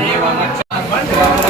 தேவமற்ற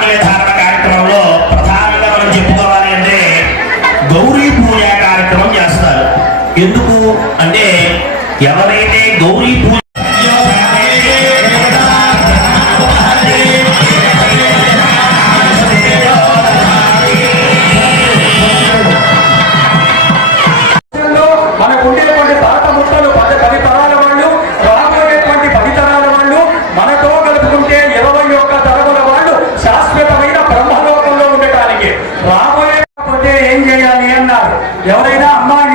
ధారణ కార్యక్రమంలో ప్రధానంగా మనం చెప్పుకోవాలి అంటే గౌరీ పూజ కార్యక్రమం చేస్తారు. ఎందుకు? అంటే ఎవరైతే గౌరీ పూజ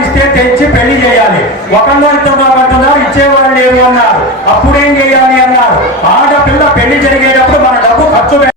ఇస్తే తెచ్చి పెళ్ళి చేయాలి. ఒకళ్ళో ఇద్దరు ఇచ్చేవాళ్ళు లేరు అన్నారు. అప్పుడేం చేయాలి అన్నారు. ఆడపిల్ల పెళ్ళి జరిగేటప్పుడు మన డబ్బు ఖర్చు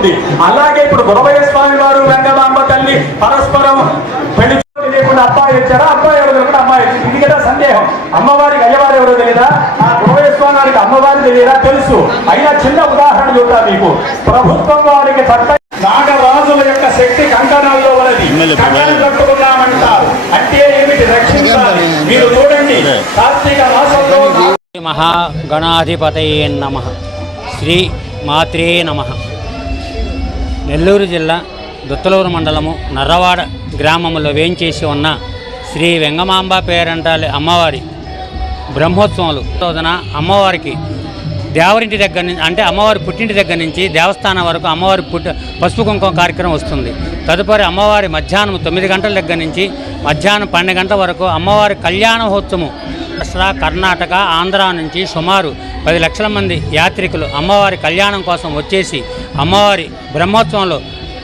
అవుతుంది అలాగే ఇప్పుడు గురవయ్య స్వామి వారు వెంకమాంబ తల్లి పరస్పరం పెళ్ళి లేకుండా అబ్బాయి వచ్చారా? అబ్బాయి ఎవరు తెలియకుండా అమ్మాయి వచ్చింది ఇది కదా సందేహం. అమ్మవారికి అయ్యవారు ఎవరో తెలియదా ఆ గురవయ్య స్వామి వారికి అమ్మవారి తెలియదా తెలుసు. అయినా చిన్న ఉదాహరణ చూద్దా మీకు? ప్రభుత్వం వారికి చట్ట నాగరాజుల యొక్క శక్తి కంకణాల్లో ఉన్నది. కట్టుకున్నామంటారు అంటే ఏమిటి? రక్షించాలి. మీరు చూడండి. కార్తీక మాసంలో మహాగణాధిపతయే నమ. శ్రీ మాత్రే నమ. నెల్లూరు జిల్లా దుత్తలూరు మండలము నర్రవాడ గ్రామంలో వేంచేసి ఉన్న శ్రీ వెంగమాంబ పేరంటాలి అమ్మవారి బ్రహ్మోత్సవాలు. రోజున అమ్మవారికి దేవరింటి దగ్గర నుంచి అంటే అమ్మవారి పుట్టింటి దగ్గర నుంచి దేవస్థానం వరకు అమ్మవారి పుట్టి పసుపు కుంకుమ కార్యక్రమం వస్తుంది. తదుపరి అమ్మవారి మధ్యాహ్నం తొమ్మిది గంటల దగ్గర నుంచి మధ్యాహ్నం పన్నెండు గంటల వరకు అమ్మవారి కళ్యాణోత్సవం అసలు కర్ణాటక ఆంధ్ర నుంచి సుమారు పది లక్షల మంది యాత్రికులు అమ్మవారి కళ్యాణం కోసం వచ్చేసి అమ్మవారి బ్రహ్మోత్సవంలో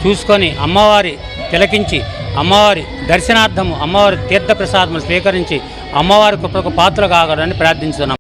చూసుకొని అమ్మవారి తిలకించి అమ్మవారి దర్శనార్థము అమ్మవారి తీర్థ ప్రసాదములు స్వీకరించి అమ్మవారి కృపకు పాత్ర కాగలని ప్రార్థించున్నాం